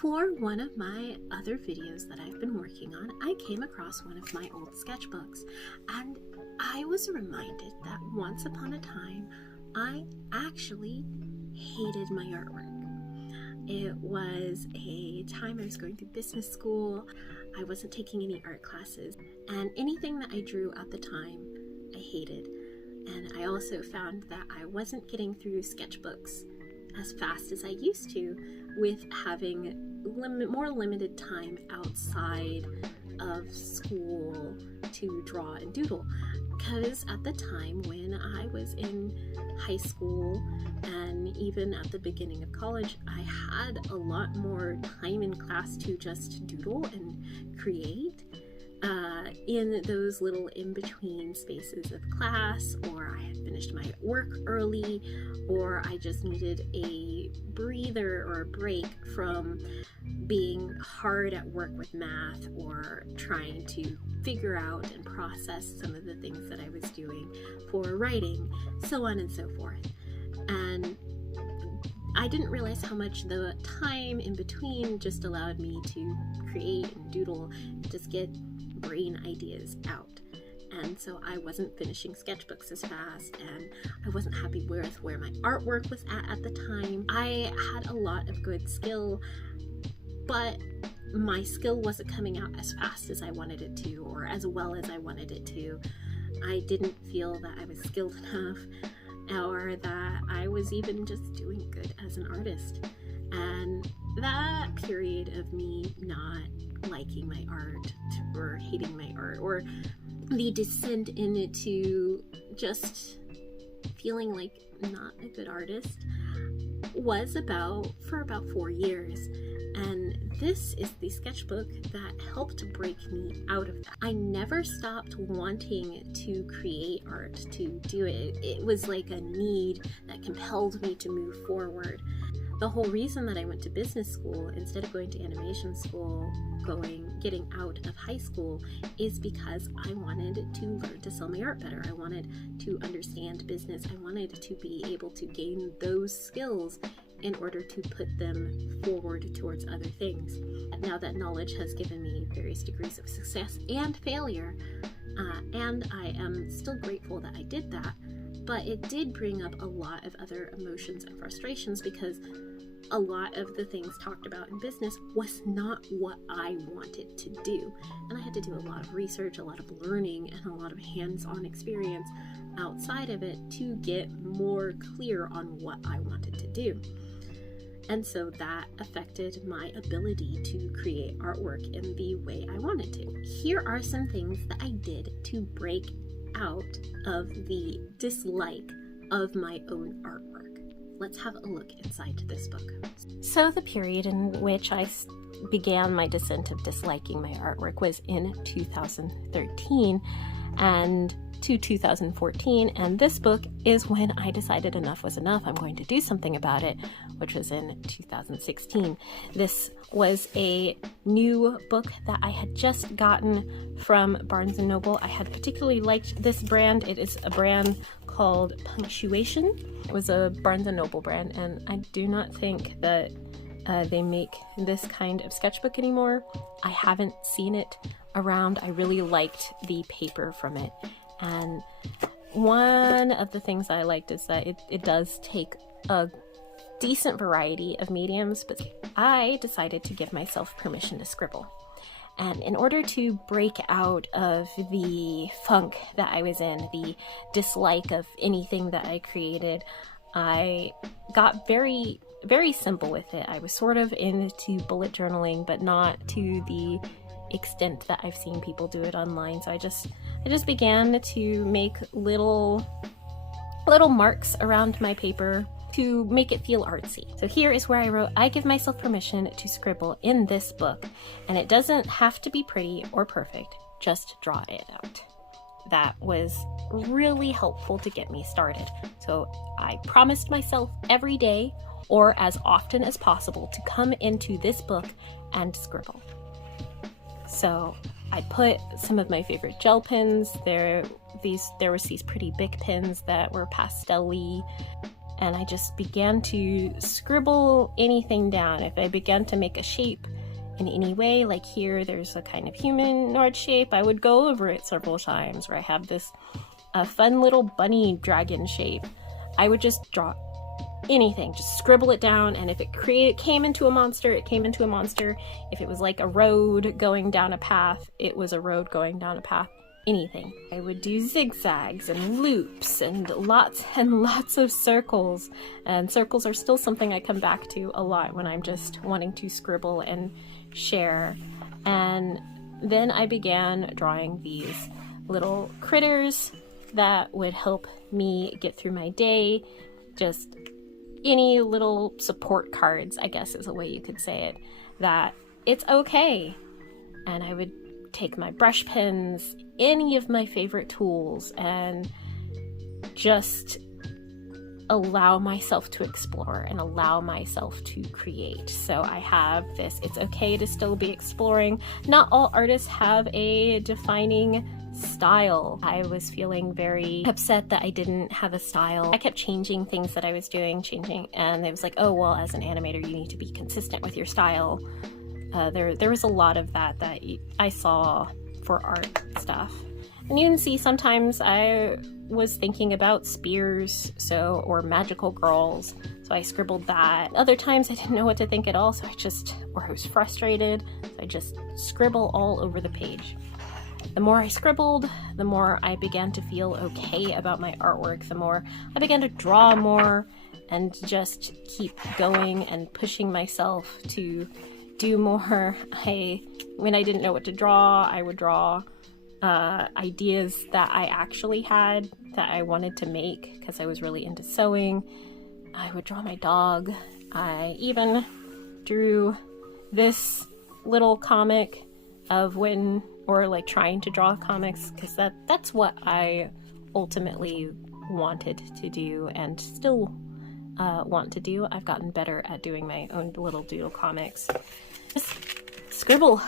For one of my other videos that I've been working on, I came across one of my old sketchbooks, and I was reminded that once upon a time, I actually hated my artwork. It was a time I was going through business school, I wasn't taking any art classes, and anything that I drew at the time, I hated. And I also found that I wasn't getting through sketchbooks as fast as I used to with having more limited time outside of school to draw and doodle. Because at the time when I was in high school and even at the beginning of college, I had a lot more time in class to just doodle and create in those little in-between spaces of class, or I had finished my work early, or I just needed a breather or a break from being hard at work with math or trying to figure out and process some of the things that I was doing for writing, so on and so forth. And I didn't realize how much the time in between just allowed me to create and doodle and just get brain ideas out. And so I wasn't finishing sketchbooks as fast, and I wasn't happy with where my artwork was at the time. I had a lot of good skill, but my skill wasn't coming out as fast as I wanted it to, or as well as I wanted it to. I didn't feel that I was skilled enough, or that I was even just doing good as an artist. And that period of me not liking my art or hating my art, or the descent into just feeling like not a good artist, was for about 4 years. And this is the sketchbook that helped break me out of that. I never stopped wanting to create art, to do it. It was like a need that compelled me to move forward. The whole reason that I went to business school instead of going to animation school, getting out of high school, is because I wanted to learn to sell my art better. I wanted to understand business. I wanted to be able to gain those skills in order to put them forward towards other things. Now that knowledge has given me various degrees of success and failure, and I am still grateful that I did that, but it did bring up a lot of other emotions and frustrations, because a lot of the things talked about in business was not what I wanted to do. And I had to do a lot of research, a lot of learning, and a lot of hands-on experience outside of it to get more clear on what I wanted to do. And so that affected my ability to create artwork in the way I wanted to. Here are some things that I did to break out of the dislike of my own artwork. Let's have a look inside this book. So the period in which I began my descent of disliking my artwork was in 2013 and to 2014, and this book is when I decided enough was enough. I'm going to do something about it, which was in 2016. This was a new book that I had just gotten from Barnes & Noble. I had particularly liked this brand. It is a brand called Punctuation. It was a Barnes & Noble brand, and I do not think that they make this kind of sketchbook anymore. I haven't seen it around. I really liked the paper from it. And one of the things I liked is that it does take a decent variety of mediums, but I decided to give myself permission to scribble. And in order to break out of the funk that I was in, the dislike of anything that I created, I got very, very simple with it. I was sort of into bullet journaling, but not to the extent that I've seen people do it online. So I just began to make little marks around my paper to make it feel artsy. So here is where I wrote, I give myself permission to scribble in this book, and it doesn't have to be pretty or perfect, just draw it out. That was really helpful to get me started. So I promised myself every day, or as often as possible, to come into this book and scribble. So I put some of my favorite gel pens. There was these pretty Bic pens that were pastel-y, and I just began to scribble anything down. If I began to make a shape in any way, like here there's a kind of humanoid shape, I would go over it several times. Where I have this fun little bunny dragon shape, I would just draw anything, just scribble it down, and if it came into a monster, it came into a monster. If it was like a road going down a path, it was a road going down a path. Anything. I would do zigzags and loops and lots of circles, and circles are still something I come back to a lot when I'm just wanting to scribble and share. And then I began drawing these little critters that would help me get through my day. Just any little support cards, I guess is a way you could say it, that it's okay. And I would take my brush pens, any of my favorite tools, and just allow myself to explore and allow myself to create. So I have this, it's okay to still be exploring. Not all artists have a defining style. I was feeling very upset that I didn't have a style. I kept changing things that I was doing, and it was like, oh, well, as an animator, you need to be consistent with your style. There was a lot of that I saw for art stuff. And you can see sometimes I was thinking about spears, or magical girls, so I scribbled that. Other times I didn't know what to think at all, so I was frustrated, so I just scribble all over the page. The more I scribbled, the more I began to feel okay about my artwork, the more I began to draw more and just keep going and pushing myself to do more. When I didn't know what to draw, I would draw ideas that I actually had that I wanted to make because I was really into sewing. I would draw my dog. I even drew this little comic of trying to draw comics, because that's what I ultimately wanted to do and still want to do. I've gotten better at doing my own little doodle comics. Just scribble.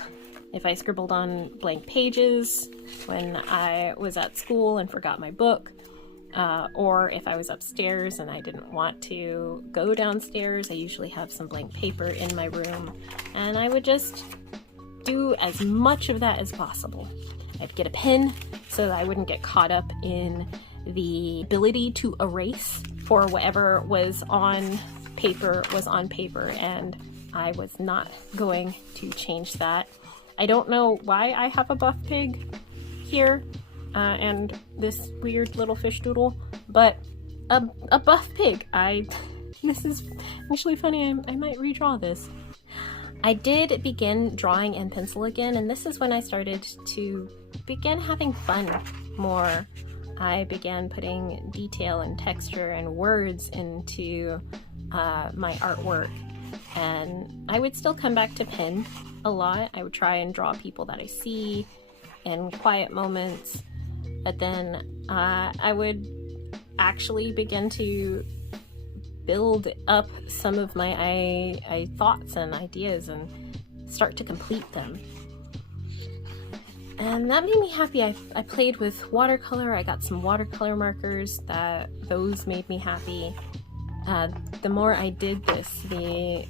If I scribbled on blank pages when I was at school and forgot my book, or if I was upstairs and I didn't want to go downstairs, I usually have some blank paper in my room, and I would just do as much of that as possible. I'd get a pen so that I wouldn't get caught up in the ability to erase, for whatever was on paper, and I was not going to change that. I don't know why I have a buff pig here and this weird little fish doodle, but a buff pig. This is actually funny. I might redraw this. I did begin drawing in pencil again, and this is when I started to begin having fun more. I began putting detail and texture and words into my artwork, and I would still come back to pen a lot. I would try and draw people that I see in quiet moments, but then I would actually begin to build up some of my thoughts and ideas and start to complete them. And that made me happy. I played with watercolor. I got some watercolor markers. Those made me happy. The more I did this, the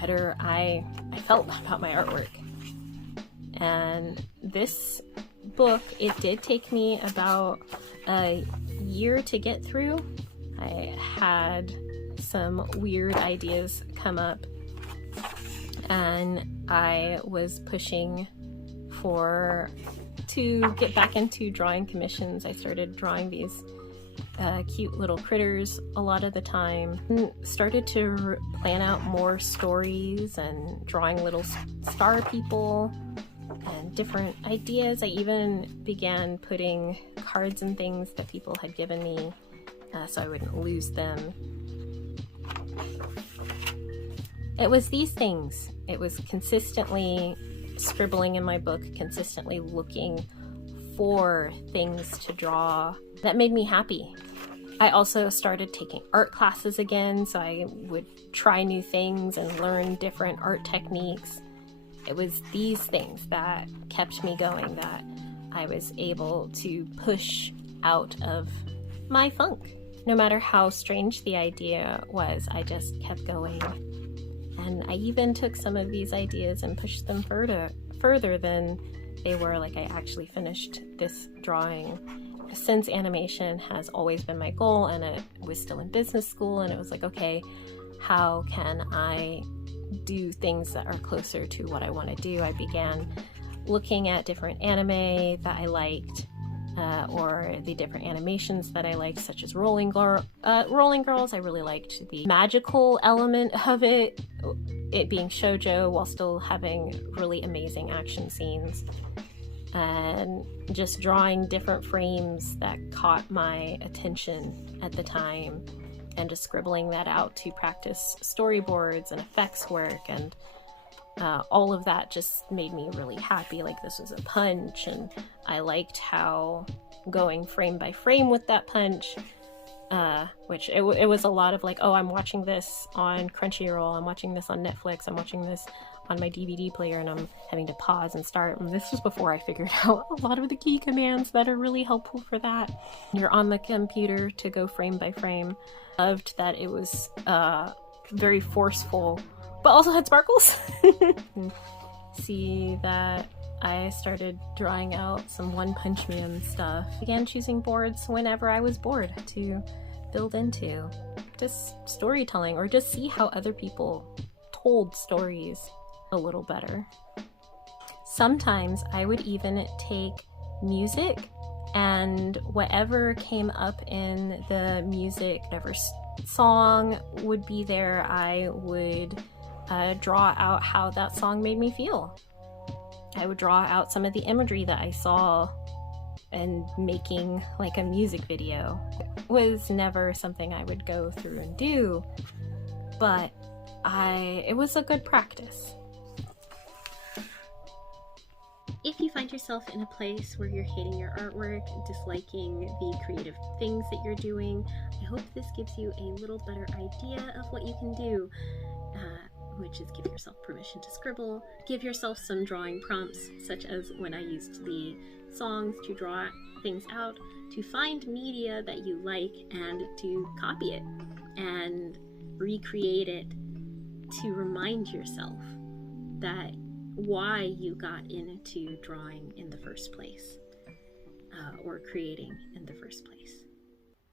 better I felt about my artwork. And this book, it did take me about a year to get through. I had some weird ideas come up, and I was pushing to get back into drawing commissions. I started drawing these cute little critters a lot of the time, and started to plan out more stories and drawing little star people and different ideas. I even began putting cards and things that people had given me so I wouldn't lose them. It was these things. It was consistently scribbling in my book, consistently looking for things to draw that made me happy. I also started taking art classes again, so I would try new things and learn different art techniques. It was these things that kept me going, that I was able to push out of my funk. no matter how strange the idea was, I just kept going. And I even took some of these ideas and pushed them further than they were. Like, I actually finished this drawing. Since animation has always been my goal, and it was still in business school, and it was like, okay, how can I do things that are closer to what I want to do? I began looking at different anime that I liked, or the different animations that I liked, such as Rolling Girls. I really liked the magical element of it being shoujo while still having really amazing action scenes, and just drawing different frames that caught my attention at the time, and just scribbling that out to practice storyboards and effects work, and all of that just made me really happy. Like, this was a punch, and I liked how going frame by frame with that punch, which it was a lot of like, oh, I'm watching this on Crunchyroll, I'm watching this on Netflix, I'm watching this on my DVD player, and I'm having to pause and start. And this was before I figured out a lot of the key commands that are really helpful for that. You're on the computer to go frame by frame. Loved that it was very forceful, but also had sparkles. See that I started drawing out some One Punch Man stuff. Began choosing boards whenever I was bored to build into. Just storytelling, or just see how other people told stories a little better. Sometimes I would even take music, and whatever came up in the music, whatever song would be there, I would draw out how that song made me feel. I would draw out some of the imagery that I saw, and making like a music video was never something I would go through and do, but it was a good practice. If you find yourself in a place where you're hating your artwork, disliking the creative things that you're doing, I hope this gives you a little better idea of what you can do, which is give yourself permission to scribble, give yourself some drawing prompts, such as when I used the songs to draw things out, to find media that you like and to copy it and recreate it, to remind yourself that why you got into drawing in the first place, or creating in the first place.